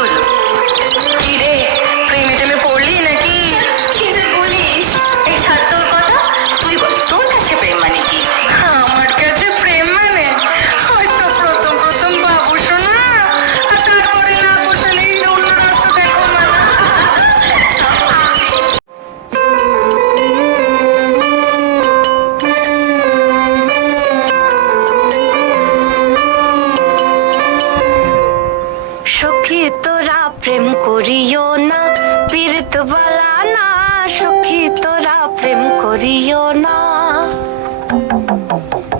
হলো? কি রে, প্রেমে টেমে পড়লি নাকি? কি যে বলিস, এই ছাড় তোর কথা। তুই বল, তোর কাছে প্রেম মানে কি? আমার কাছে প্রেম মানে হয়তো প্রথম প্রথম বাবু শোনা, আর তারপরে না বসালেই অন্য রাস্তা দেখো মানা। সখী তোরা প্রেম করিও না, পীড়িত বালা না। সখী তোরা প্রেম করিও না,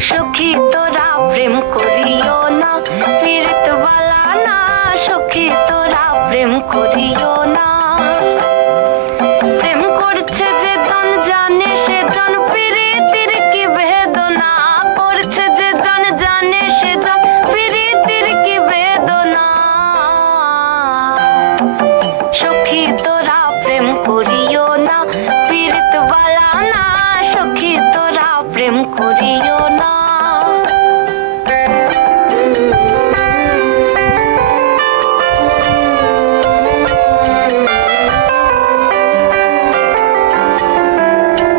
সখী তোরা প্রেম করিও না, পীড়িত বালা না। সখী তোরা প্রেম করিও না। প্রেম করছে যে জন জানে, সে জন পীড়িতের কি বেদনা। করছে যে জন জানে, সে জন পীড়িতের কি বেদনা। সখী তোরা প্রেম করিও না, পীড়িত বালা না। সখী তোরা প্রেম করিও